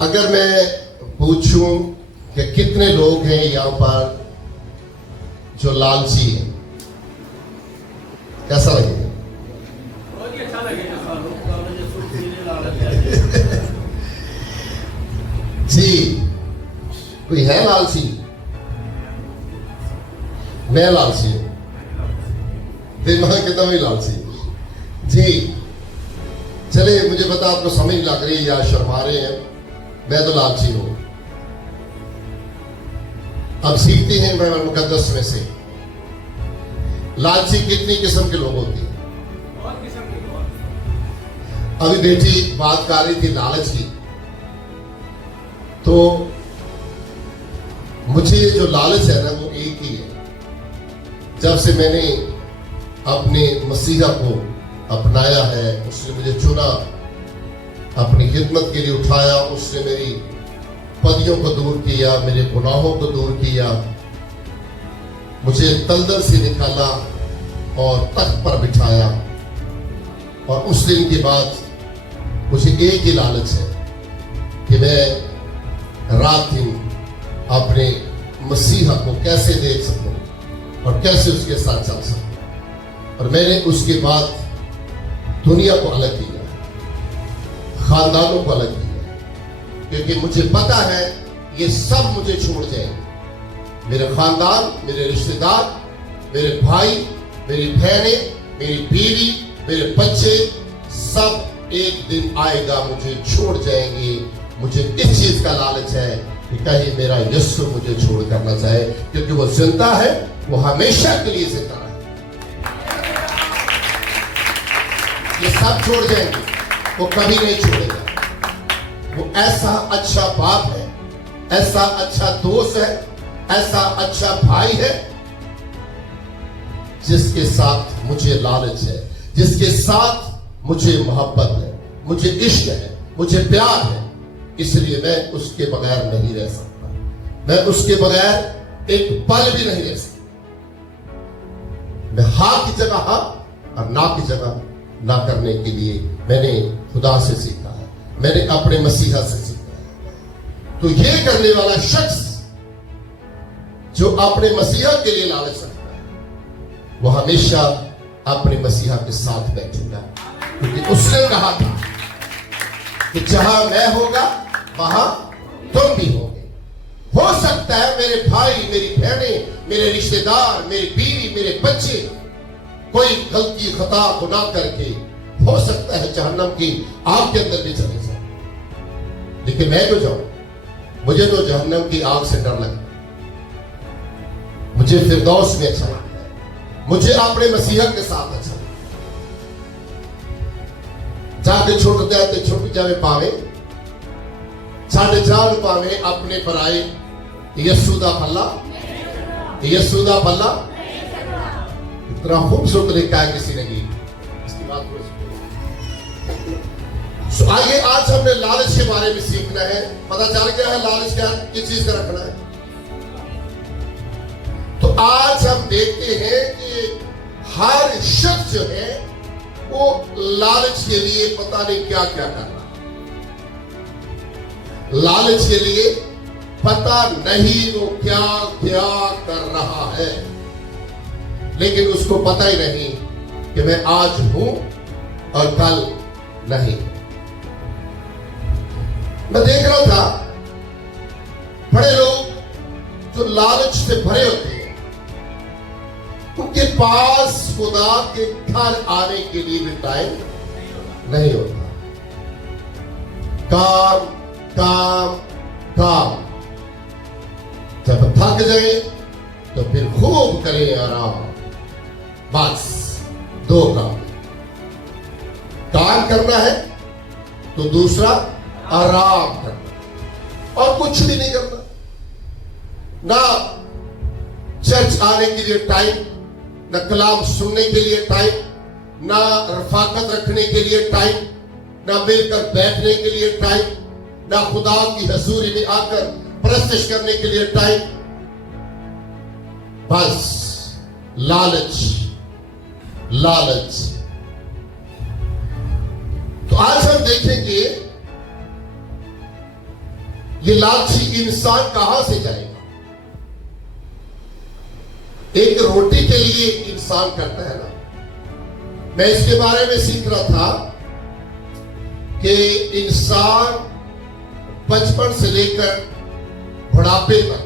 अगर मैं पूछूं कि कितने लोग हैं यहां पर जो लालची हैं, कैसा लगेगा? बहुत ही अच्छा लगेगा। जी, कोई है लालची? मैं लालची हूं, दिमाग कितना भी लालची जी। चलिए, मुझे पता आपको समझ लग रही है या शर्मा रहे हैं, मैं तो लालची हूं। अब सीखते हैं बाइबल मुकद्दस में से लालची कितनी किस्म के लोग होते हैं। बहुत किस्म के लोग। अभी बेटी बात कर रही थी लालच की, तो मुझे जो लालच है ना वो एक ही है। जब से मैंने अपने मसीहा को अपनाया है, उसने मुझे चुना, अपनी खिदमत के लिए उठाया, उसने मेरी पदियों को दूर किया, मेरे गुनाहों को दूर किया, मुझे दलदल से निकाला और तख्त पर बिठाया। और उस दिन के बाद मुझे एक ही लालच है कि मैं रात दिन अपने मसीहा को कैसे देख सकूं और कैसे उसके साथ चल सकूं। और मैंने उसके बाद दुनिया को अलग किया, खानदानों को अलग किया, क्योंकि मुझे पता है ये सब मुझे छोड़ जाएंगे। मेरे खानदान, मेरे रिश्तेदार, मेरे भाई, मेरी बहनें, मेरी बीवी, मेरे बच्चे, सब एक दिन आएगा मुझे छोड़ जाएंगे। मुझे इस चीज का लालच है कि कहीं मेरा यीशु मुझे छोड़ कर ना जाए, क्योंकि वो जिंदा है, वो हमेशा के लिए जिंदा है। ये सब छोड़ जाएंगे, वो कभी नहीं छोड़ेगा। वो ऐसा अच्छा बाप है, ऐसा अच्छा दोस्त है, ऐसा अच्छा भाई है, जिसके साथ मुझे लालच है, जिसके साथ मुझे मोहब्बत है, मुझे इश्क है, मुझे प्यार है। इसलिए मैं उसके बगैर नहीं रह सकता, मैं उसके बगैर एक पल भी नहीं रह सकता। मैं हाँ की जगह हाँ और ना की जगह ना करने के लिए मैंने खुदा से सीखा है, मैंने अपने मसीहा से सीखा है। तो ये करने वाला शख्स जो अपने मसीहा के लिए लालच रखता है, वो हमेशा अपने मसीहा के साथ बैठेगा, क्योंकि उसने कहा था कि जहां मैं होगा वहां तुम भी होगे। हो सकता है मेरे भाई, मेरी बहनें, मेरे रिश्तेदार, मेरी बीवी, मेरे बच्चे कोई गलती खता गुनाह करके हो सकता है जहन्नम की आग के अंदर भी चले जाए, लेकिन मैं तो जाऊं, मुझे तो जहन्नम की आग से डर लगता है। मुझे फिरदौस में अच्छा लगता है, मुझे अपने मसीहा के साथ अच्छा लगता है। जाके छुट जाए तो छुट जावे पावे, साढ़े जान पावे अपने पराए यीशु दा भला, यीशु दा भला। इतना खूबसूरत लिखा है किसी ने की, इसकी बात तो आइए, आज हमने लालच के बारे में सीखना है। पता चल गया है लालच क्या, किस चीज का रखना है। तो आज हम देखते हैं कि हर शख्स जो है वो लालच के लिए पता नहीं क्या क्या कर रहा है। लालच के लिए पता नहीं वो क्या क्या कर रहा है, लेकिन उसको पता ही नहीं कि मैं आज हूं और कल नहीं। मैं देख रहा था बड़े लोग जो लालच से भरे होते हैं, उनके पास खुदा के घर आने के लिए भी टाइम नहीं होता। काम काम काम, जब थक जाए तो फिर खूब करें आराम। बस दो काम करना है तो दूसरा आराम करना, और कुछ भी नहीं करना। ना चर्च आने के लिए टाइम, ना कलाम सुनने के लिए टाइम, ना रफाकत रखने के लिए टाइम, ना मिलकर बैठने के लिए टाइम, ना खुदा की हजूरी में आकर प्रस्तुत करने के लिए टाइम। बस लालच लालच। तो आज हम देखेंगे ये लालची इंसान कहां से जाएगा? एक रोटी के लिए इंसान करता है ना। मैं इसके बारे में सीख रहा था कि इंसान बचपन से लेकर बुढ़ापे तक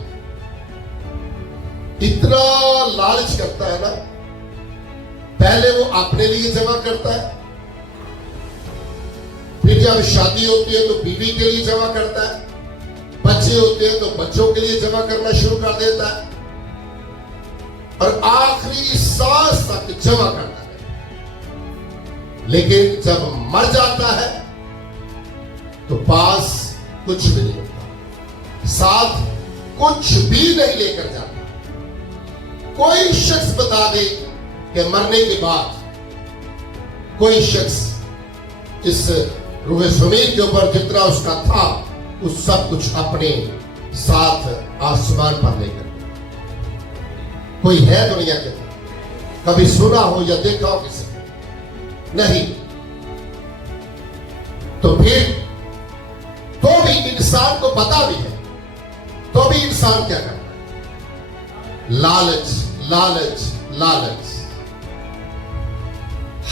इतना लालच करता है ना। पहले वो अपने लिए जमा करता है, फिर जब शादी होती है तो बीवी के लिए जमा करता है, बच्चे होते हैं तो बच्चों के लिए जमा करना शुरू कर देता है, और आखिरी सांस तक जमा करता है। लेकिन जब मर जाता है तो पास कुछ भी नहीं होता, साथ कुछ भी नहीं लेकर जाता। कोई शख्स बता दे कि मरने के बाद कोई शख्स इस रूह ज़मीन के ऊपर जितना उसका था उस सब कुछ अपने साथ आसमान पर लेकर। कोई है दुनिया के अंदर? कभी सुना हो या देखा हो किसी? नहीं। तो फिर तो भी इंसान को पता भी है, तो भी इंसान क्या करता है? लालच, लालच, लालच।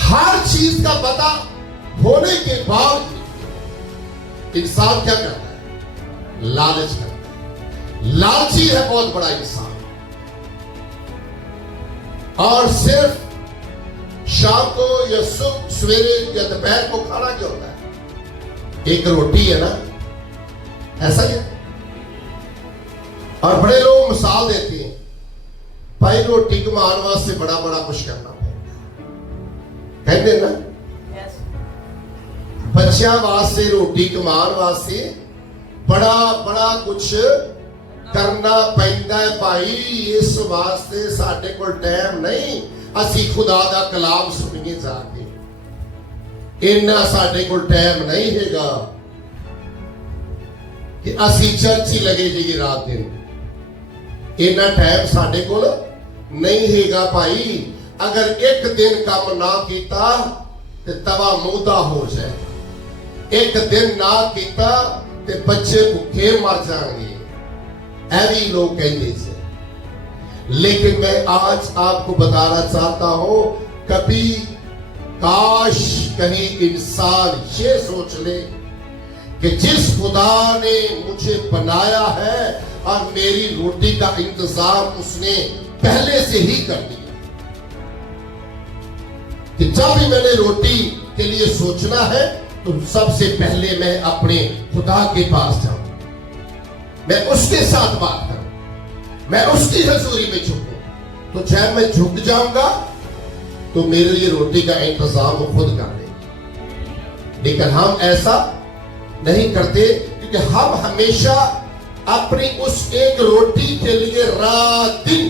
हर चीज का पता होने के बाद इंसान क्या करता है? लालच करता है। लालची है बहुत बड़ा इंसान। और सिर्फ शाम को या सुबह सवेरे या दोपहर को खाना क्या होता है? एक रोटी है ना, ऐसा ही है। और बड़े लोग मिसाल देते हैं, भाई रोटी कमान वास्ते बड़ा बड़ा कुछ करना पड़ेगा, कहते ना। बच्चों वास्ते रोटी कमान वास्ते बड़ा बड़ा कुछ करना पैंदा है भाई। इस वास्ते साडे कोल टाइम नहीं असी खुदा दा कलाम सुनिए जाके, इन्ना साडे कोल टाइम नहीं हैगा कि असी चर्च ही लगे जाइए रात दिन। इन्ना टाइम साडे कोल नहीं हैगा भाई। अगर एक दिन काम ना किया तो तवा मुदा हो जाए, एक दिन ना किया तो बच्चे भूखे मर जाएंगे, ऐसी लोग कहते थे। लेकिन मैं आज आपको बताना चाहता हूं, कभी काश कहीं इंसान ये सोच ले कि जिस खुदा ने मुझे बनाया है और मेरी रोटी का इंतजाम उसने पहले से ही कर दिया, कि जब भी मैंने रोटी के लिए सोचना है तो सबसे पहले मैं अपने खुदा के पास जाऊं, मैं उसके साथ बात करूं, मैं उसकी हजूरी में झुकूं। तो जब मैं झुक जाऊंगा तो मेरे लिए रोटी का इंतजाम वो खुद कर देगा। लेकिन हम ऐसा नहीं करते, क्योंकि हम हमेशा अपनी उस एक रोटी के लिए रात दिन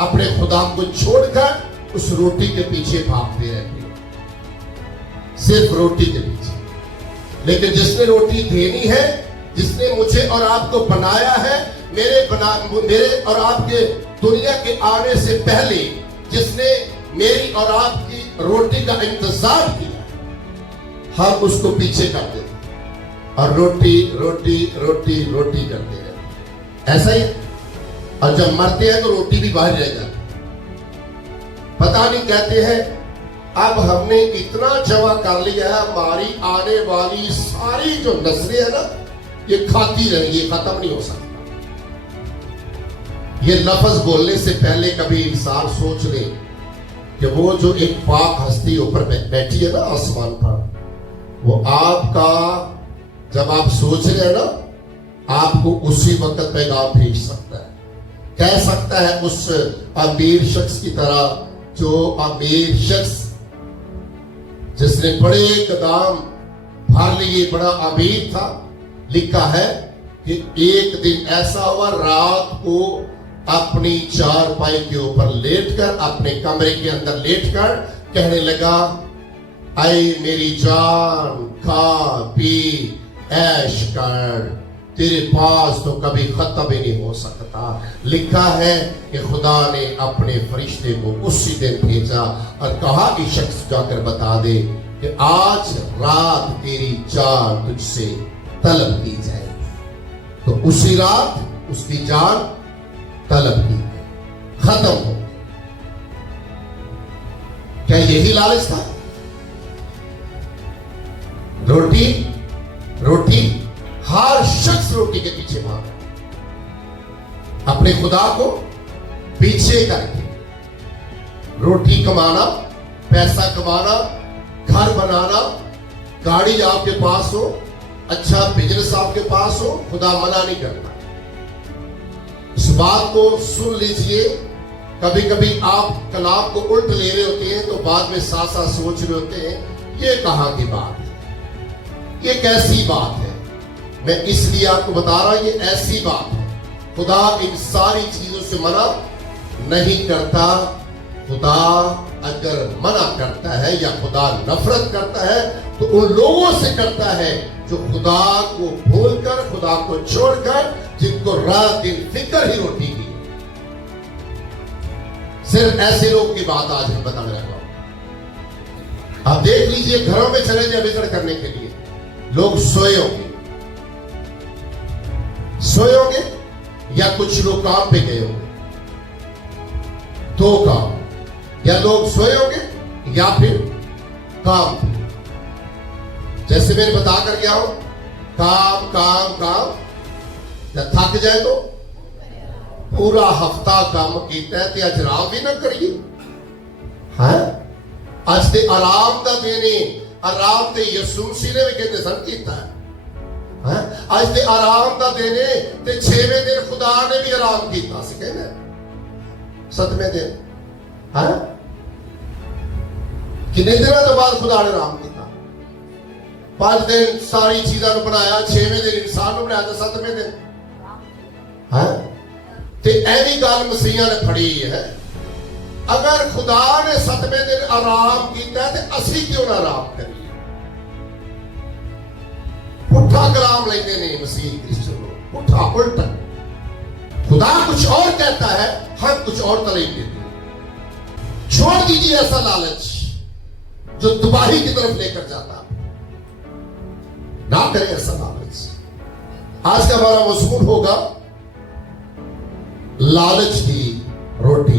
अपने खुदा को छोड़कर उस रोटी के पीछे भागते रहते हैं, सिर्फ रोटी के पीछे। लेकिन जिसने रोटी देनी है, जिसने मुझे और आपको बनाया है, मेरे और आपके दुनिया के आने से पहले जिसने मेरी और आपकी रोटी का इंतजार किया, हम उसको पीछे कर देते और रोटी रोटी रोटी रोटी करते रहते। ऐसा ही। और जब मरते हैं तो रोटी भी बाहर रह जाती। पता नहीं, कहते हैं अब हमने इतना जमा कर लिया है, हमारी आने वाली सारी जो नस्लें है ना, ये खाती रहेंगी, खत्म नहीं हो सकता। ये लफ्ज बोलने से पहले कभी इंसान सोच ले कि वो जो एक पाक हस्ती ऊपर बैठी है ना आसमान पर, वो आपका जब आप सोच रहे हैं ना, आपको उसी वक्त पैगाम भेज सकता है, कह सकता है उस अमीर शख्स की तरह, जो अमीर शख्स जिसने बड़े कदम भर लिए, बड़ा अमीर था। लिखा है कि एक दिन ऐसा हुआ, रात को अपनी चारपाई के ऊपर लेटकर, अपने कमरे के अंदर लेटकर कहने लगा, आए मेरी जान, खा पी ऐश कर, तेरे पास तो कभी खत्म ही नहीं हो सकता। लिखा है कि खुदा ने अपने फरिश्ते को उसी दिन भेजा और कहा कि शख्स जाकर बता दे कि आज रात तेरी जान तुझसे तलब की जाएगी। तो उसी रात उसकी जान तलब की, खत्म हो। क्या यही लालच था? रोटी रोटी, हर शख्स रोटी के पीछे भागा, अपने खुदा को पीछे करके। रोटी कमाना, पैसा कमाना, घर बनाना, गाड़ी आपके पास हो, अच्छा बिजनेस आपके पास हो, खुदा मना नहीं करता। इस बात को सुन लीजिए। कभी कभी आप कलाम को उल्ट ले रहे होते हैं तो बाद में साथ साथ सोच रहे होते हैं ये कहां की बात है, ये कैसी बात है। मैं इसलिए आपको बता रहा हूं ये ऐसी बात है। खुदा इन सारी चीजों से मना नहीं करता। खुदा अगर मना करता है या खुदा नफरत करता है तो उन लोगों से करता है जो खुदा को भूलकर, खुदा को छोड़कर, जिनको रात दिन फिक्र ही रोटी की। सिर्फ ऐसे लोग की बात आज हम बता रहा हूं। आप देख लीजिए, घरों में चले जाए विजन करने के लिए, लोग सोए होंगे या कुछ लोग काम पे गए होंगे। दो काम, या लोग सोए होंगे या फिर काम पे। जैसे मैंने बता कर गया हूं, काम काम काम, जब थक जाए तो पूरा हफ्ता काम कीता है ते अज आराम भी ना करिए। हाँ, अज ते आराम का दिन है। आराम ते यसू मसीह ने भी कहते सन कीता है। हाँ, अज ते आराम का दिन है ते 6वें दिन खुदा ने भी आराम कीता सी, कहना 7वें दिन। हाँ, कितने दिनों के बाद खुदा ने आराम किया? 5 दिन सारी चीजों को बनाया, 6वें दिन इंसान को बनाया, 7वें दिन। हाँ, ते ऐसी गल मसीहा ने फड़ी है। अगर खुदा ने 7वें दिन आराम किया है तो असी क्यों ना आराम करिए? पुठा कलाम लेते नहीं मसीह क्रिश्चियन लोग, पुठा उल्टा। खुदा कुछ और कहता है, हम कुछ और तलीम देते हैं। छोड़ दीजिए ऐसा लालच जो तबाही की तरफ लेकर जाता है। ना करें ऐसा लालच। आज का हमारा मजमून होगा लालच की रोटी।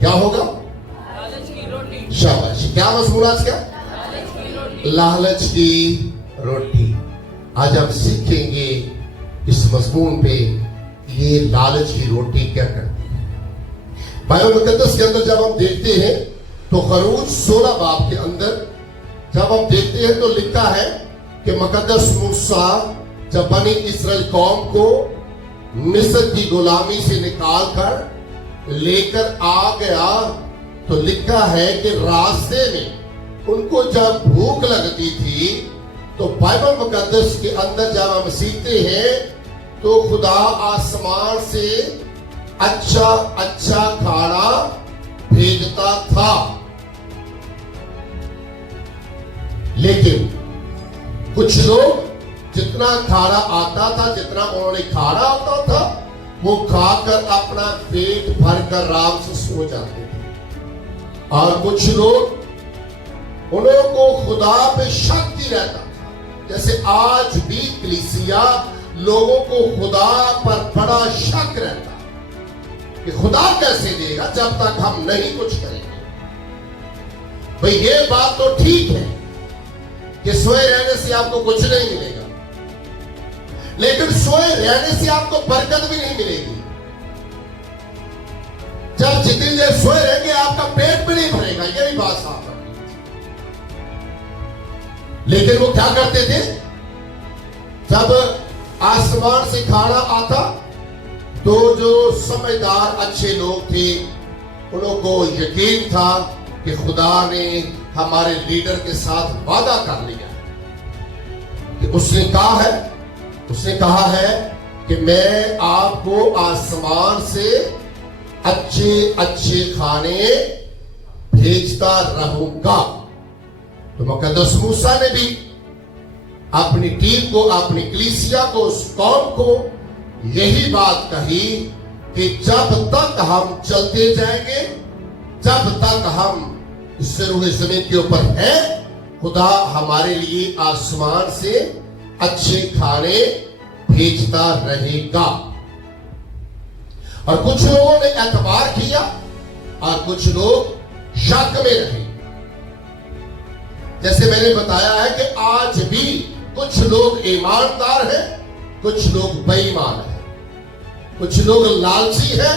क्या होगा? लालच की रोटी। शाबाश। क्या मजमून आज का? लालच की रोटी। लालच की रोटी। आज हम सीखेंगे इस मजमून पे ये लालच की रोटी क्या करती है। बाइबल मुकद्दस के अंदर जब हम देखते हैं तो खरूज 16 बाब के अंदर जब हम देखते हैं तो लिखा है कि मुकद्दस मूसा जब बनी इस्राएल कौम को मिस्र की गुलामी से निकाल कर लेकर आ गया तो लिखा है कि रास्ते में उनको जब भूख लगती थी तो बाइबल मुकद्दस के अंदर जब हम सीखते हैं तो खुदा आसमान से अच्छा अच्छा खाना भेजता था। लेकिन कुछ लोग जितना खाना आता था, जितना उन्होंने खाना आता था, वो खाकर अपना पेट भरकर आराम से सो जाते थे। और कुछ लोग उन्हों को खुदा पे शक भी रहता था। जैसे आज भी कलीसिया लोगों को खुदा पर बड़ा शक रहता है कि खुदा कैसे देगा जब तक हम नहीं कुछ करेंगे। भाई ये बात तो ठीक है कि सोए रहने से आपको कुछ नहीं मिलेगा, लेकिन सोए रहने से आपको बरकत भी नहीं मिलेगी। जब जितनी देर सोए रहेंगे आपका पेट भी नहीं भरेगा, यही बात साफ है। लेकिन वो क्या करते थे? जब आसमान से खाना आता तो जो समझदार अच्छे लोग थे उन्हों को यकीन था कि खुदा ने हमारे लीडर के साथ वादा कर लिया कि उसने कहा है कि मैं आपको आसमान से अच्छे अच्छे खाने भेजता रहूंगा। तो मुकद्दस मूसा ने भी अपनी टीम को, अपनी कलीसिया को, उस कौम को यही बात कही कि जब तक हम चलते जाएंगे, जब तक हम इस रूहे जमीन के ऊपर है, खुदा हमारे लिए आसमान से अच्छे खाने भेजता रहेगा। और कुछ लोगों ने एतबार किया और कुछ लोग शक में रहे। जैसे मैंने बताया है कि आज भी कुछ लोग ईमानदार हैं, कुछ लोग बेईमान हैं, कुछ लोग लालची हैं,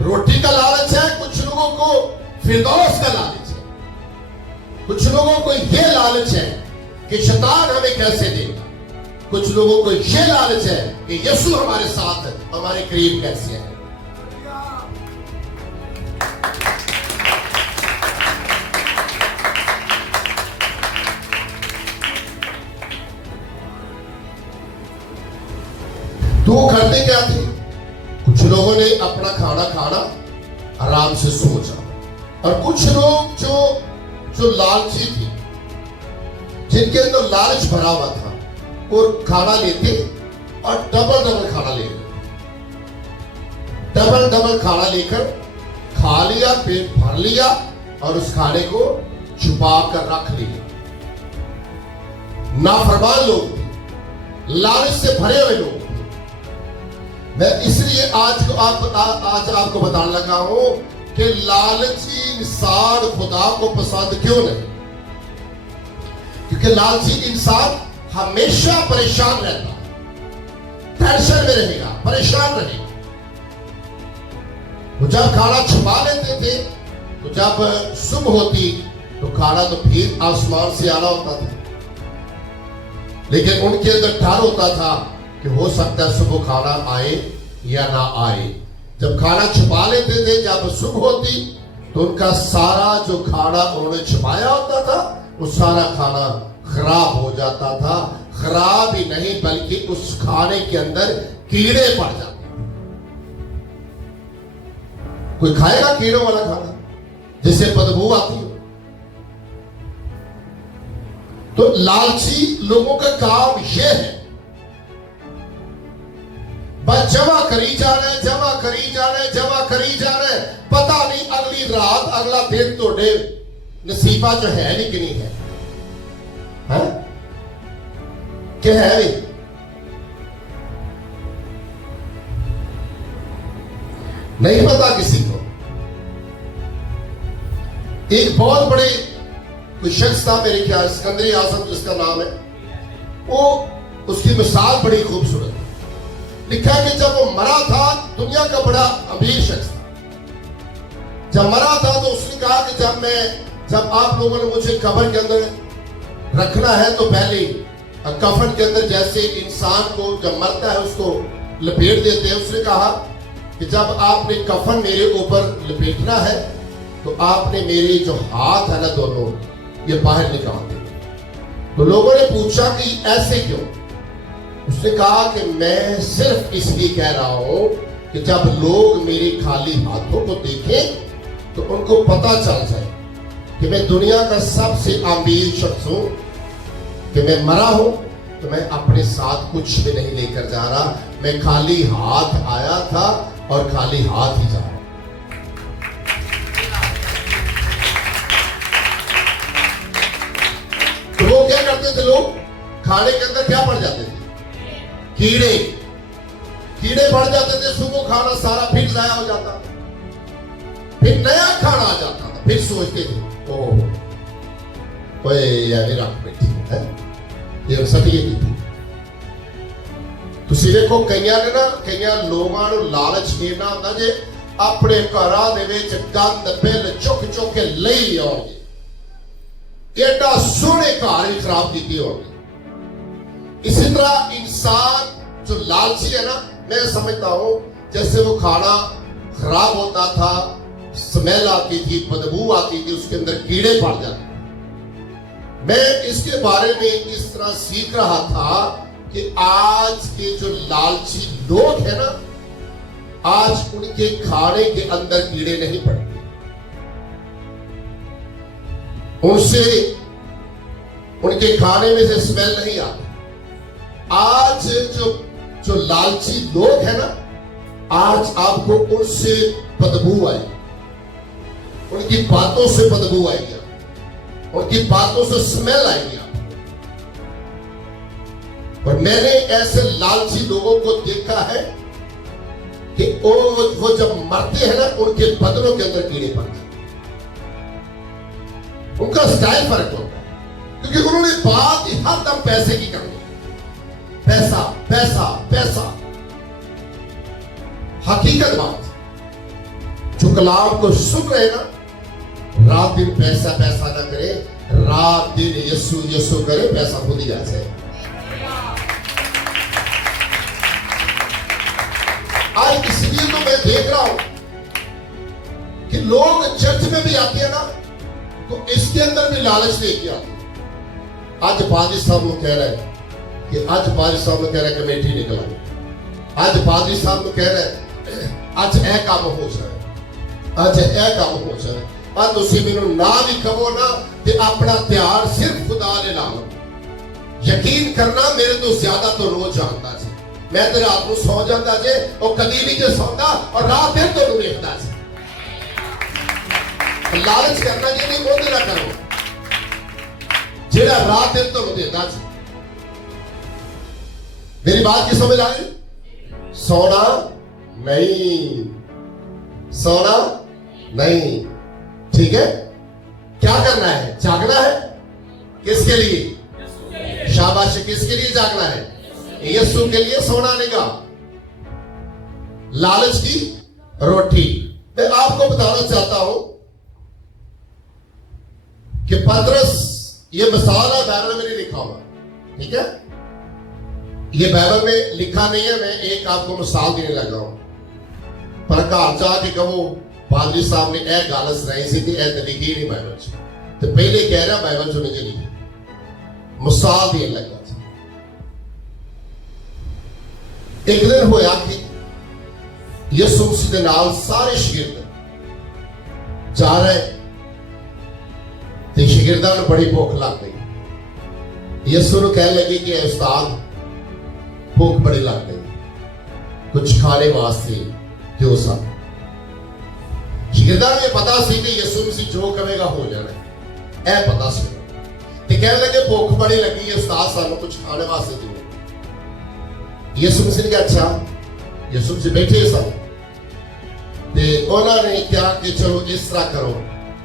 रोटी का लालच है, कुछ लोगों को फिरदौस का लालच है, कुछ लोगों को यह लालच है कि शैतान हमें कैसे देगा, कुछ लोगों को यह लालच है कि यीशु हमारे साथ हमारे करीब कैसे है। तो वो करते क्या थे? कुछ लोगों ने अपना खाना खाना आराम से सो जाओ, और कुछ लोग जो लालची थे, जिनके अंदर लालच भरा हुआ था, और खाना लेते और डबल खाना ले डबल खाना लेकर खा लिया, पेट भर लिया और उस खाने को छुपा कर रख लिया। नाफरमान लोग थे, लालच से भरे हुए लोग। मैं इसलिए आज आपको बताने लगा हूं कि लालची इंसान खुदा को पसंद क्यों नहीं। क्योंकि लालची इंसान हमेशा परेशान रहता है, टेंशन में रहेगा, परेशान रहेगा। वो जब खाना छुपा लेते थे तो जब सुबह होती तो खाना तो फिर आसमान से आना होता था, लेकिन उनके अंदर डर होता था कि हो सकता है सुबह खाना आए या ना आए। जब खाना छुपा लेते थे, जब सुबह होती तो उनका सारा जो खाना उन्होंने छुपाया होता था वो सारा खाना खराब हो जाता था। खराब ही नहीं बल्कि उस खाने के अंदर कीड़े पड़ जाते। कोई खाएगा कीड़ों वाला खाना जिससे बदबू आती हो? तो लालची लोगों का काम यह है, बस जमा करी जा रहे, जमा करी जा रहे, जमा करी जा रहे। पता नहीं अगली रात अगला दिन तो डे नसीबा जो है नहीं कि नहीं है, क्या है भी? नहीं पता किसी को। एक बहुत बड़े कोई शख्स था, मेरे ख्याल सिकंदरी आजम जिसका नाम है, वो उसकी मिसाल बड़ी खूबसूरत है। लिखा है कि जब वो मरा था, दुनिया का बड़ा अमीर शख्स था, जब मरा था तो उसने कहा कि जब आप लोगों ने मुझे कब्र के अंदर रखना है तो पहले कफन के अंदर जैसे इंसान को जब मरता है उसको लपेट देते हैं, उसने कहा कि जब आपने कफन मेरे ऊपर लपेटना है तो आपने मेरे जो हाथ है ना दोनों ये बाहर निकाल दे। तो लोगों ने पूछा कि ऐसे क्यों? उसने कहा कि मैं सिर्फ इसलिए कह रहा हूं कि जब लोग मेरे खाली हाथों को देखें तो उनको पता चल जाए कि मैं दुनिया का सबसे अमीर शख्स हूं, कि मैं मरा हूं तो मैं अपने साथ कुछ भी नहीं लेकर जा रहा, मैं खाली हाथ आया था और खाली हाथ ही जा रहा। तो वो क्या करते थे? लोग खाने के अंदर क्या पड़ जाते थे? कीड़े पड़ जाते थे। सुबह खाना सारा फिर जाया हो जाता, फिर नया खाना आ जाता था। फिर सोचते थे ओह रख बैठी है ये सटिए की। ਤੁਸੀਂ ਵੇਖੋ ਕਈਆਂ ਨੇ ਨਾ, ਕਈਆਂ ਲੋਕਾਂ ਨੂੰ ਲਾਲਚ ਦੇਣਾ ਹੁੰਦਾ ਜੇ ਆਪਣੇ ਘਰਾਂ ਦੇ ਵਿੱਚ ਗੰਦ ਬਿੱਲ ਚੁੱਕ ਕੇ ਲਈ ਆਉਣਗੇ, ਐਡਾ ਸੋਹਣੇ ਘਰ ਵੀ ਖਰਾਬ ਕੀਤੇ होंगे। इसी तरह इंसान जो लालची है ना, मैं समझता हूं जैसे वो खाना खराब होता था, स्मेल आती थी, बदबू आती थी, उसके अंदर कीड़े पड़ जाते। मैं इसके बारे में इस तरह सीख रहा था कि आज के जो लालची लोग हैं ना, आज उनके खाने के अंदर कीड़े नहीं पड़ते, उनसे उनके खाने में से स्मेल नहीं आती। आज जो लालची लोग हैं ना, आज आपको उनसे बदबू आएगी, उनकी बातों से बदबू आएगी, उनकी बातों से स्मेल आएगी। और मैंने ऐसे लालची लोगों को देखा है कि वो जब मरते हैं ना, उनके बदनों के अंदर कीड़े पड़ते हैं। उनका स्टाइल फर्क होता है, क्योंकि उन्होंने बात हर दम पैसे की करनी, पैसा पैसा पैसा। हकीकत बात, जो कलाम को सुन रहे ना, रात दिन पैसा पैसा ना करे, रात दिन यीशु यीशु करे, पैसा खुद ही आ जाए। आज इसलिए तो मैं देख रहा हूं कि लोग चर्च में भी आते हैं ना, तो इसके अंदर भी लालच लेके आते हैं। आज पादरी साहब लोग कह रहे हैं कि आज पादरी साहब लोग कह रहे हैं कमेटी निकल आई, आज पादरी साहब लोग कह रहे हैं आज ए काम हो जाए, आज ए काम हो जाए। आज तुसी मैनू ना भी कहो ना, ते अपना ध्यान सिर्फ खुदा ने ला लो। यकीन करना, मेरे तो ज्यादा तो रोज जानता जी, मैं तो रात को सौ जाता जे, और कभी नहीं जे सौंदा, और रात दिन तो देखता जी। लालच करना जी नहीं, वो ना करो जेड़ा रात दिन तो देता जी। मेरी बात की समझ आई? सोना नहीं, सोना नहीं, ठीक है? क्या करना है? जागना है। किसके लिए? शाबाश। किसके लिए जागना है? यीशु के लिए। सोना नहीं का लालच की रोटी। मैं आपको बताना चाहता हूं कि पतरस, ये मिसाल है, बाइबल में नहीं लिखा हुआ, ठीक है? ये बाइबल में लिखा नहीं है, मैं एक आपको मिसाल देने लगा हूं। पर घर जाके कहो पादरी साहब ने यह गल सुनाई सी कि यह लिखी नहीं बाइबल च, तो पहले कह रहा बाइबल चो नहीं लिखी, मिसाल देने लगा। एक दिन होया कि यीशु मसीह के नाल सारे शागिर्द जा रहे, तो शागिर्दां नूं बड़ी भुख लग गई। यीशु नूं कह लगी कि उस्ताद भुख बड़ी लग गई, कुछ खाने वास्ते जो सा। शागिर्दां नूं पता सी कि यीशु मसीह जो कहेगा हो जाना, ऐ पता सी। ते कह लगे भुख बड़ी लगी है उस्ताद, सानू कुछ खाने वास्ते दो। यीशु मसीह ने कहा अच्छा। यीशु मसीह बैठे सन, ते उन्होंने क्या कि चलो इस तरह करो,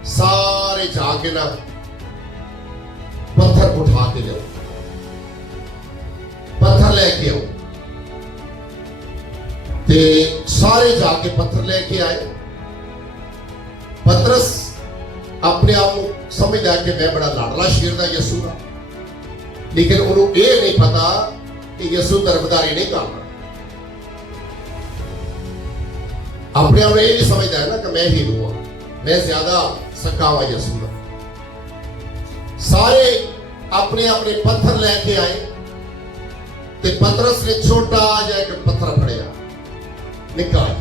सारे जाके ना पत्थर उठा के जाओ, पत्थर लेके आओ। ते सारे जाके पत्थर लेके आए। पतरस अपने आप को समझदा कि मैं बड़ा लाडला शागिर्द हां यीशु दा, लेकिन उन्होंने ये नहीं पता कि यीशु तरफदारी नहीं करना। अपने आप ये भी समझता है ना कि मैं ही हूं, मैं ज्यादा सका हुआ यीशु का। सारे अपने अपने पत्थर लेके आए, ते पतरस ने छोटा जा एक पत्थर फड़िया, निकाल।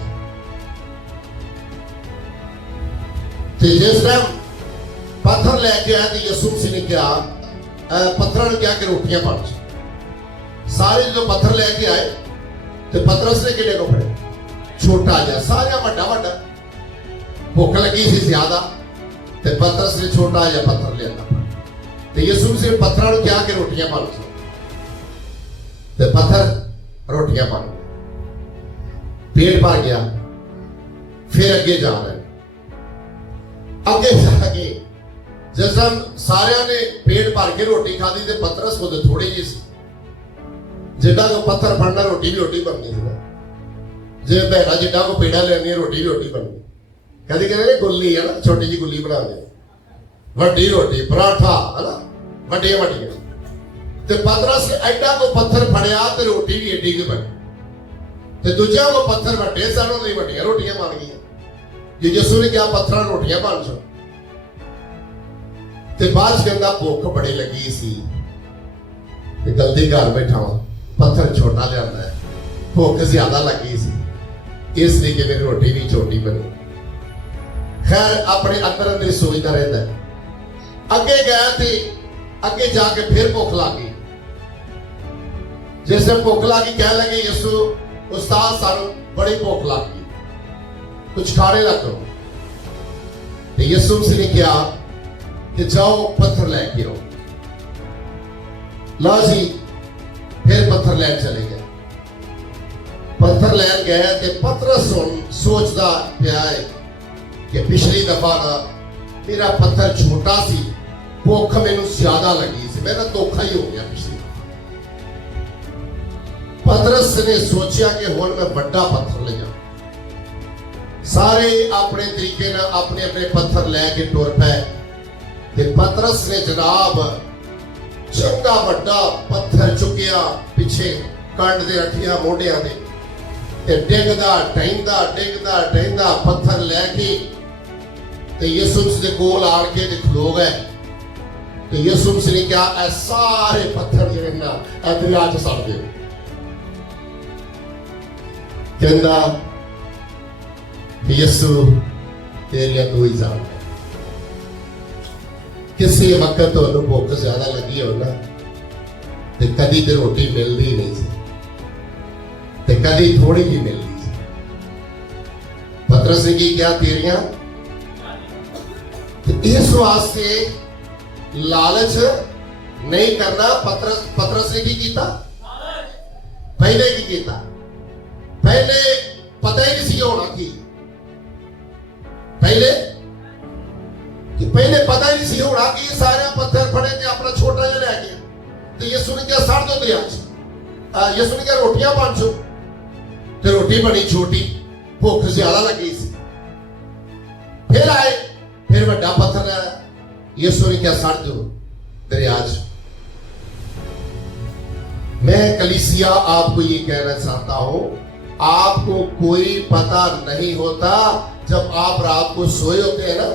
जिस टाइम पत्थर लेके आया, तो यीशु मसीह ने क्या पत्थर ने क्या कि रोटियां बन। सारे जो पत्थर लेके आए, तो पतरस ने किने को फड़े? छोटा जा। सारे वड्डा वड्डा, भुख लगी सी ज्यादा, तो पतरस ने छोटा जा पत्थर लिया। तो यीशु मसीह पत्थरों ने क्या कि रोटियां बन, तो पत्थर रोटियां बन, पेट भर गया। फिर अगे जा रहे, अगे जाके जिस टाइम सारे ने पेट भर के रोटी खाधी, तो पतरस को तो थोड़ी जी सी, जिड्डा को पत्थर फड़ना रोटी भी रोटी बननी थी ना, जे भैरा जिड्डा को पेड़ा लेनी रोटी भी रोटी बननी। कभी कहते गुल्ली है ना, छोटी जी गुल्ली बना दे, वड्डी रोटी पराठा है ना, वड्डिया वड्डिया। तो पतरस ने एडा को पत्थर फड़िया, तो रोटी भी एडी की बनी। तो दूजा को पत्थर वड्डे सन, उन्हें वड्डिया रोटियां बन गई। यीशु ने क्या पत्थर रोटियां बन सो। तो बाद कहता भुख बड़ी लगी सी, गलती घर बैठा हूं, पत्थर छोटा लिया है, भुख ज्यादा लगी सी, इसलिए कि मेरी रोटी भी छोटी बनी। खैर अपने अंदर अंदर सोचता रहता है। अगे गया थे, अगे जाके फिर भुख लगी। जैसे भुख लगी, कह लगे यीशु उस्ताद सानू बड़ी भुख लगी, कुछ खाने लग करो। तो यीशु मसीह ने कहा कि जाओ पत्थर लेके आओ। ला जी, फिर पत्थर लैन चले गए। पत्थर लैन गए तो पतरस हुण सोचदा पिया है कि पिछली दफा ना मेरा पत्थर छोटा सी, भुख मैनू ज्यादा लगी सी, मेरा धोखा ही हो गया पिछली। पतरस ने सोचा कि हुण मैं बड़ा पत्थर ले जाऊं। सारे अपने तरीके ना अपने अपने पत्थर लैके टुर पे ते पतरस ने जनाब चंगा बड़ा पत्थर चुकिया, पिछे कंड दे रखिया मोढियां दे ते डिगदा टहिंदा पत्थर लैके ते यीशु मसीह दे कोल आण के ते खलो गए। ते यीशु मसीह ने कहा ऐ सारे पत्थर जिहड़े ना ऐ दरिया च सट दिओ। कहंदा यीशु तेरियां दो ही जान है। किसी वक्त तुहानू भुख ज्यादा लगी हो ना ते कदी ते रोटी मिलदी नहीं सी ते कदी थोड़ी जी मिलदी सी। पतरस ने की क्या तेरियां इस वास्ते लालच नहीं करना। पतरस ने की कीता? पहले की कीता? पहले पता ही नहीं सी होना की। पहले पता ही नहीं सी होना कि सारे पत्थर फड़े थे अपना छोटा जिहा लै गया तो यीशु ने क्या सड़ दो दरिया च। यीशु ने क्या रोटियां बन छो ते रोटी बनी छोटी, भुख ज्यादा लगी सी। फिर आए, फिर बड़ा पत्थर आया, यीशु ने क्या सड़ दो दरिया च। मैं कलीसिया आपको ये कहना चाहता हूं, आपको कोई पता नहीं होता जब आप रात को सोए होते हैं ना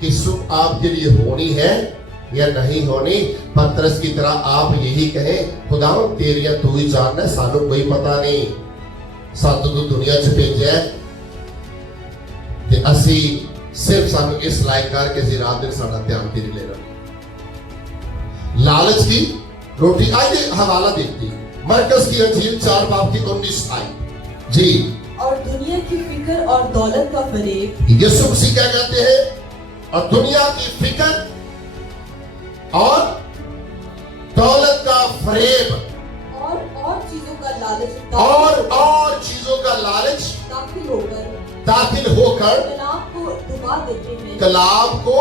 कि सुबह आपके लिए होनी है या नहीं होनी। पतरस की तरह आप यही कहें खुदा तेरियां तू ही जानना, सानू कोई पता नहीं, सानू तो दुनिया च भेजा ते असी सिर्फ सानू इस लायक करके असी रात दिन साडा ध्यान तेरे लेना। लालच की रोटी। आइए हवाला देखते हैं मरकस की अंजील 4 बाब की 19 आयत जी। और दुनिया की फिक्र और दौलत का फरेब। यीशु मसीह क्या कहते हैं? और दुनिया की फिक्र और दौलत का फरेब और चीजों का लालच और चीजों का लालच दाखिल होकर कलाम को दबा देते हैं। कलाम को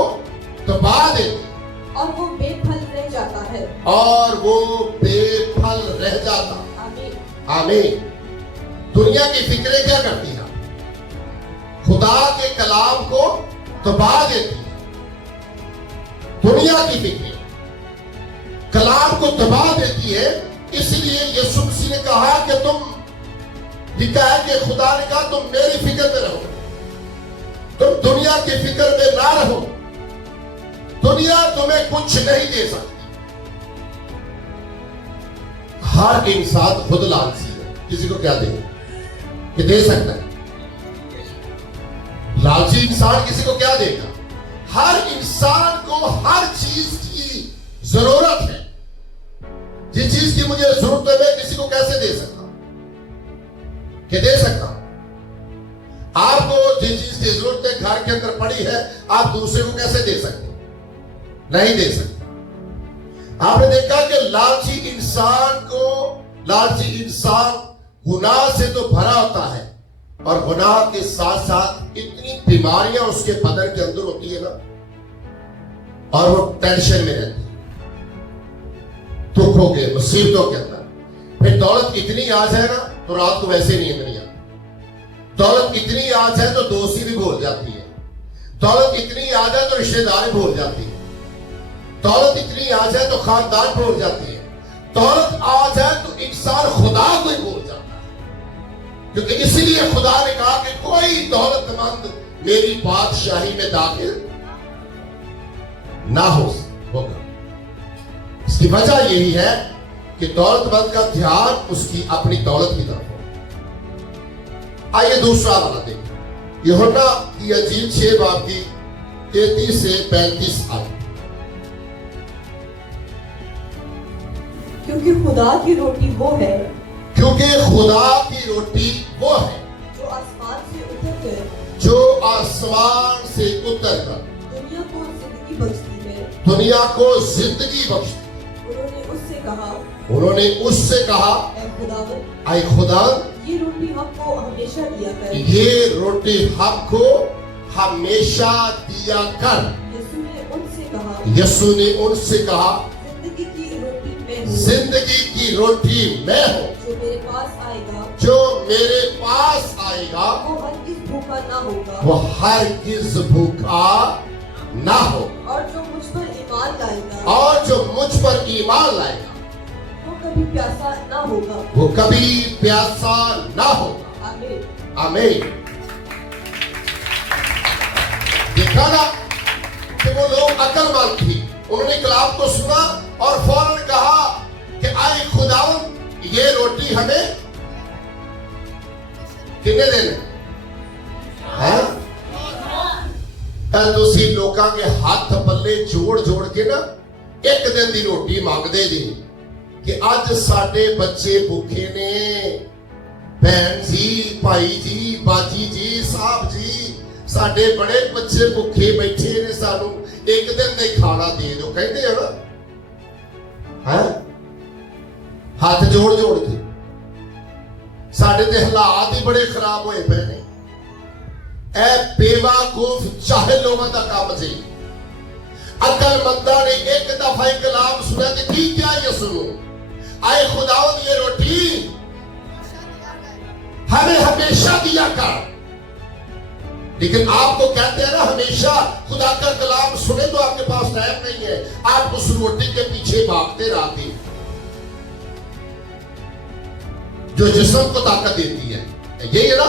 दबा देते और वो बेफल रह जाता है। आमीन। आमीन। दुनिया की फिक्रें क्या करती हैं? खुदा के कलाम को दबा देती है। दुनिया की फिक्रें कलाम को दबा देती है। इसलिए यीशु मसीह ने कहा कि तुम लिखा है कि खुदा ने कहा तुम मेरी फिक्र में रहो, तुम दुनिया की फिक्र में ना रहो। दुनिया तुम्हें कुछ नहीं दे सकती। हर इंसान खुद लालची है, किसी को क्या दे कि दे सकता है? लालची इंसान किसी को क्या देगा? हर इंसान को हर चीज की जरूरत है। जिस चीज की मुझे जरूरत है मैं किसी को कैसे दे सकता हूं? कि दे सकता हूं? आपको जिस चीज की जरूरत है घर के अंदर पड़ी है, आप दूसरे को कैसे दे सकते? नहीं दे सकते। आपने देखा कि लालची इंसान गुनाह से तो भरा होता है और गुनाह के साथ साथ इतनी बीमारियां उसके बदन के अंदर होती है ना, और वो टेंशन में रहती है, दुखों के मुसीबतों के अंदर। फिर दौलत इतनी आ जाए ना तो रात को वैसे नींद नहीं आती। दौलत इतनी आ जाए तो दोस्ती भी भूल जाती है। दौलत इतनी आ जाए तो रिश्तेदारी भूल जाती है। दौलत इतनी आ जाए तो खानदान भूल जाती है। दौलत आ जाए तो इंसान खुदा को ही भूल जाता है। क्योंकि इसीलिए खुदा ने कहा कि कोई दौलतमंद मेरी बादशाही में दाखिल ना होगा। इसकी वजह यही है कि दौलतमंद का ध्यान उसकी अपनी दौलत की तरफ हो। आइए दूसरा वाला देखें, यूहन्ना की अंजील 6 बाब की 33 से 35 आयत। क्योंकि खुदा की रोटी वो है जो आसमान से उतरकर दुनिया को जिंदगी बख्शती है। उन्होंने उससे कहा उन्होंने उससे कहा, ऐ खुदावन, आए खुदा, ये रोटी हमको हमेशा दिया कर। ये रोटी हमको हमेशा दिया कर। यीशु ने उनसे कहा, यीशु ने उनसे कहा, जिंदगी की रोटी मैं हूँ। जिंदगी की रोटी मैं हूँ। जो मेरे पास आएगा, जो मेरे पास आएगा वो हरगिज़ भूखा ना होगा। वो हरगिज़ भूखा ना हो। और जो मुझ पर ईमान लाएगा, और जो मुझ पर ईमान लाएगा वो कभी प्यासा ना होगा। वो कभी प्यासा ना होगा। आमीन। आमीन। देखा ना कि वो लोग अक्लमंद थी। उन्होंने कलाम को सुना और फौरन कहा कि आए खुदावन, ये रोटी हमें कितने देने हैं? तुसी लोगों के हाथ पल्ले जोड़ जोड़ के ना एक दिन की रोटी मांगते जी कि अज साडे बच्चे भूखे ने। भैन जी, भाई जी, बाजी जी, साहब जी, साडे बड़े बच्चे भूखे बैठे ने, सानू एक दिन का ही खाना दे दो, कहते हो ना। है हाथ जोड़ जोड़ के साडे ते हालात ही बड़े खराब होए पे ने। ए बेवकूफ चाहे लोगों का काम जी। अकलमंदा ने एक दफा कलाम सुना तो की क्या ये सुनो, आए खुदावन, ये रोटी हमें हमेशा दिया कर। लेकिन आपको कहते हैं ना, हमेशा खुदा का कलाम सुने तो आपके पास टाइम नहीं है, आप उस रोटी के पीछे भागते रहते जो जिस्म को ताकत देती है। यही है ना,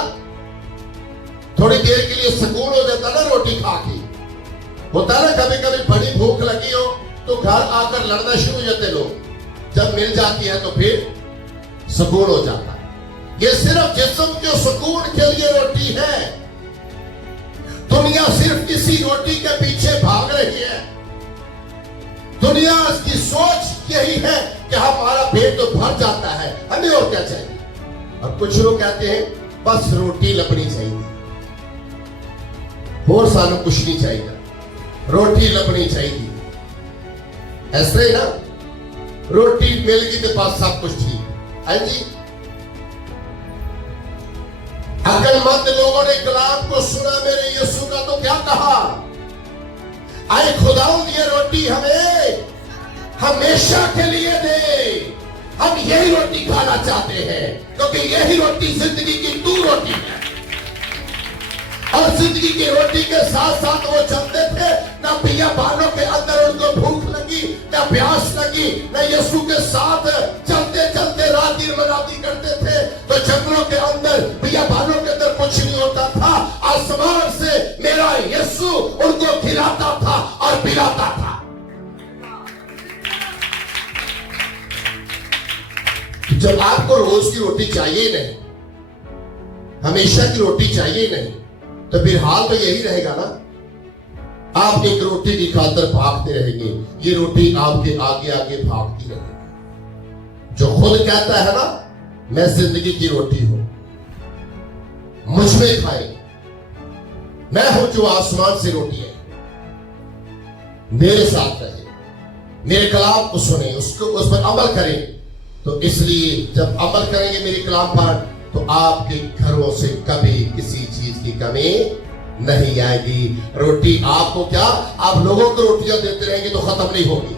थोड़ी देर के लिए सुकून हो जाता ना रोटी खा के। होता है ना, कभी कभी बड़ी भूख लगी हो तो घर आकर लड़ना शुरू हो जाते लोग, जब मिल जाती है तो फिर सुकून हो जाता है। ये सिर्फ जिस्म के सुकून के लिए रोटी है। दुनिया सिर्फ इसी रोटी के पीछे भाग रही है। दुनिया की सोच यही है कि हमारा पेट तो भर जाता है, हमें और क्या चाहिए। और कुछ लोग कहते हैं बस रोटी लपनी चाहिए, और सानू कुछ नहीं चाहिए, रोटी लपनी चाहिए। ऐसे ही ना, रोटी मिल गई तो पास सब कुछ ठीक है जी। अकलमंद लोगों ने कलाम को सुना मेरे यीशु का, तो क्या कहा, आए खुदावन, ये रोटी हमें हमेशा के लिए दे। हम यही रोटी खाना चाहते हैं, क्योंकि यही रोटी जिंदगी की तू रोटी है। और जिंदगी की रोटी के साथ साथ वो चलते थे, ना पिया बानों के अंदर उनको भूख लगी, ना प्यास लगी, ना यीशु के साथ चलते चलते रात दिन मनाती करते थे। तो जंगलों के अंदर पिया बानों के अंदर कुछ नहीं होता था, आसमान से मेरा यीशु उनको खिलाता था और पिलाता था। जब आपको रोज की रोटी चाहिए नहीं, हमेशा की रोटी चाहिए नहीं, तो फिर हाल तो यही रहेगा ना, आप एक रोटी की खातर भागते रहेंगे, ये रोटी आपके आगे आगे भागती रहेगी। जो खुद कहता है ना, मैं जिंदगी की रोटी हूं, मुझ में खाए, मैं हूं जो आसमान से रोटी है, मेरे साथ रहे, मेरे कलाम को सुने, उसको उस पर अमल करें। तो इसलिए जब अमल करेंगे मेरे कलाम पर, तो आपके घरों से कभी किसी चीज की कमी नहीं आएगी। रोटी आपको क्या, आप लोगों को रोटियां देते रहेंगे तो खत्म नहीं होगी।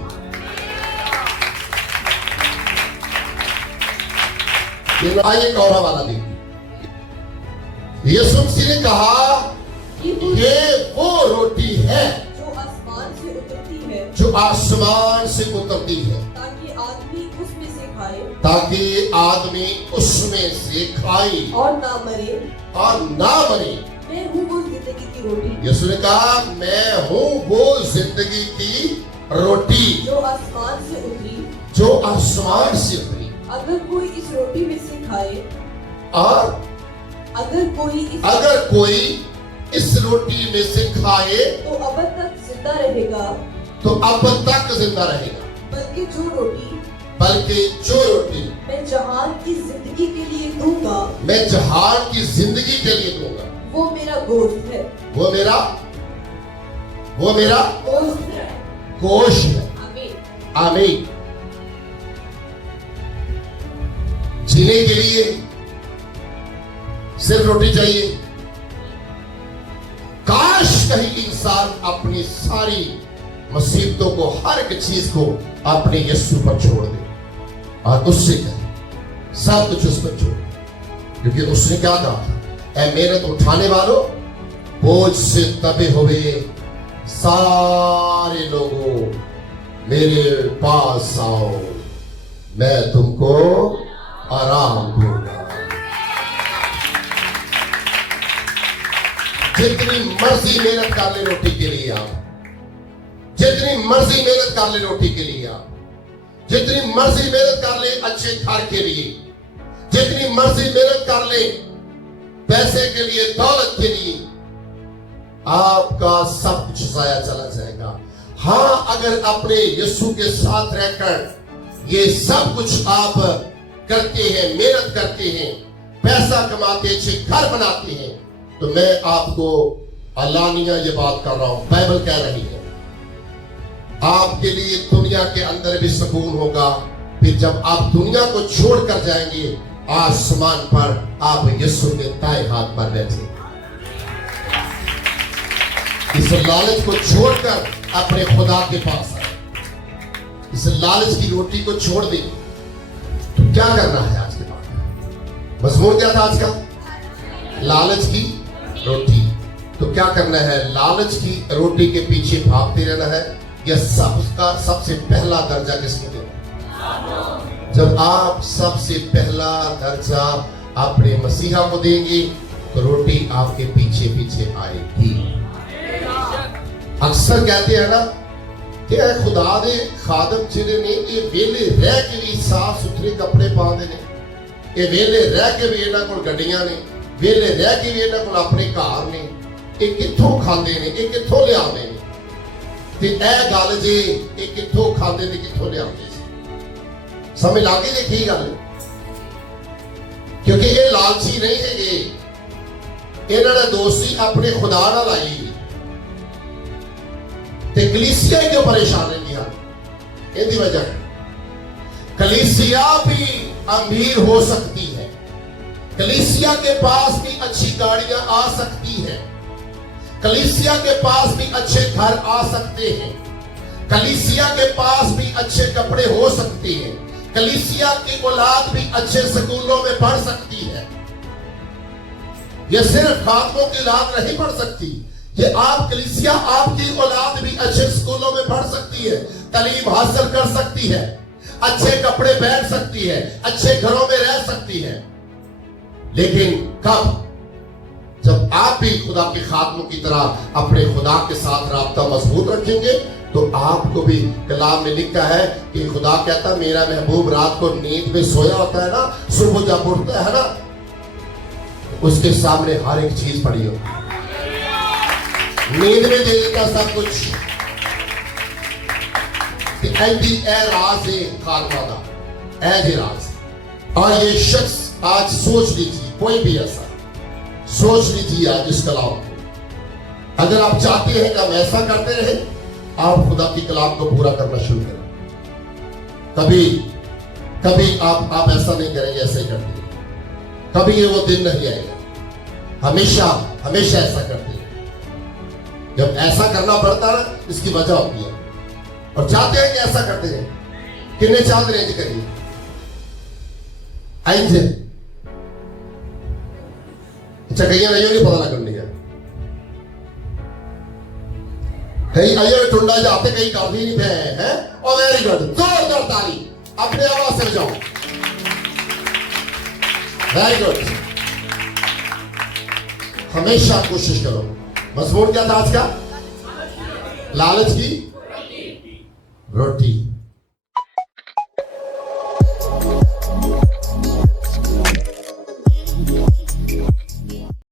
आइए एक और हवाला देखिए। यीशु मसीह ने कहा ये वो रोटी है जो आसमान से उतरती है, जो आसमान से उतरती है, ताकि आदमी उसमें से खाए, ताकि आदमी उसमें से खाए और ना मरे। और ना मरे। मैं हूँ वो जिंदगी की रोटी, यीशु ने कहा मैं हूँ वो जिंदगी की रोटी जो आसमान से उतरी। जो आसमान से उतरी। अगर कोई इस रोटी में से खाए, और अगर कोई इस रोटी में से खाए तो अब तक जिंदा रहेगा, तो अब तक जिंदा रहेगा। बल्कि जो रोटी मैं जहान की जिंदगी के लिए दूंगा, मैं जहान की जिंदगी के लिए दूंगा, वो मेरा गोश्त है। वो मेरा गोश्त है। गोश्त है। आमीन। आमीन। जीने के लिए सिर्फ रोटी चाहिए। काश कहीं इंसान अपनी सारी मुसीबतों को, हर एक चीज को अपने यीशु पर छोड़ दे और उससे कहे सब कुछ उस पर छोड़ दे। क्योंकि उसने क्या कहा, ऐ मेहनत उठाने वालों, बोझ से दबे हुए सारे लोगों मेरे पास आओ, मैं तुमको आराम दूंगा। जितनी मर्जी मेहनत कर ले रोटी के लिए आप, जितनी मर्जी मेहनत कर ले रोटी के लिए आप, जितनी मर्जी मेहनत कर ले अच्छे घर के लिए, जितनी मर्जी मेहनत कर ले पैसे के लिए, दौलत के लिए, आपका सब कुछ जाया चला जाएगा। हाँ, अगर अपने यीशु के साथ रहकर ये सब कुछ आप करते हैं, मेहनत करते हैं, पैसा कमाते, अच्छे घर बनाते हैं, तो मैं आपको अलानिया ये बात कर रहा हूं, बाइबल कह रही है, आपके लिए दुनिया के अंदर भी सुकून होगा। फिर जब आप दुनिया को छोड़कर जाएंगे, आसमान पर आप यीशु के दाएं हाथ पर बैठे। इस लालच को छोड़कर अपने खुदा के पास आए। इस लालच की रोटी को छोड़ दे। तो क्या करना है आज के बाद? मजमूर क्या था आज का? लालच की रोटी। तो क्या करना है? लालच की रोटी के पीछे भागते रहना है। यह सबका सबसे पहला दर्जा किसको देना? जब आप सबसे पहला दर्जा अपने मसीहा को देंगे तो रोटी आपके पीछे पीछे आएगी। अक्सर कहते हैं ना कि खुदा दे खादम जिन्हें ने ये वेले रह के भी साफ सुथरे कपड़े पाते ने, ये वेले रह के भी इन्हां कोल गड्डियां ने, वेले रह के भी इन्हां कोल अपने घर ने, ये कित्थों खांदे ने, ये कित्थों लिआंदे ने, ते ए गल जे ये कित्थों खांदे ते कित्थों लिआंदे सी। समझ लग गई की गल? क्योंकि ये लालची नहीं है, इन्हां दा दोस्ती अपने खुदा नाल आई ते कलीसिया क्यों परेशान रहती है? इनकी वजह कलीसिया भी अमीर हो सकती है, कलीसिया के पास भी अच्छी गाड़ियां आ सकती है, कलीसिया के पास भी अच्छे घर आ सकते हैं, कलीसिया के पास भी अच्छे कपड़े हो सकते हैं, कलीसिया की औलाद भी अच्छे स्कूलों में पढ़ सकती है। यह सिर्फ खातमों की औलाद नहीं पढ़ सकती, ये आप कलीसिया आपकी औलाद भी अच्छे स्कूलों में पढ़ सकती है, तालीम हासिल कर सकती है, अच्छे कपड़े पहन सकती है, अच्छे घरों में रह सकती है। लेकिन कब? जब आप भी खुदा के खातमों की तरह अपने खुदा के साथ राब्ता मजबूत रखेंगे, तो आपको भी कलाम में लिखा है कि खुदा कहता मेरा महबूब रात को नींद में सोया होता है ना, सुबह जब उठता है ना, उसके सामने हर एक चीज पड़ी हो, नींद में दे देता सब कुछ। ऐसी ए राज है खातमा का, ऐसे राज। और ये शख्स आज सोच लीजिए, कोई भी ऐसा सोच लीजिए आज इस कलाम को। अगर आप चाहते हैं कि हम ऐसा करते रहे, आप खुदा की कलाम को पूरा करना शुरू करें। कभी कभी आप ऐसा नहीं करेंगे, ऐसे ही करते हैं। कभी ये वो दिन नहीं आएगा, हमेशा हमेशा ऐसा करते हैं। जब ऐसा करना पड़ता है, इसकी वजह होती है। और चाहते हैं कि ऐसा करते हैं, कितने चाहते हैं करिए आइए। अच्छा, कहीं नहीं होगी, पता ना करनी है, कहीं आइए टुंडा जाते, कहीं काफी नहीं पे हैं। और वेरी गुड, जोरदार ताली अपने आवाज से बजाओ। Very good. हमेशा कोशिश करो। मजमूर क्या था आज का? लालच की रोटी।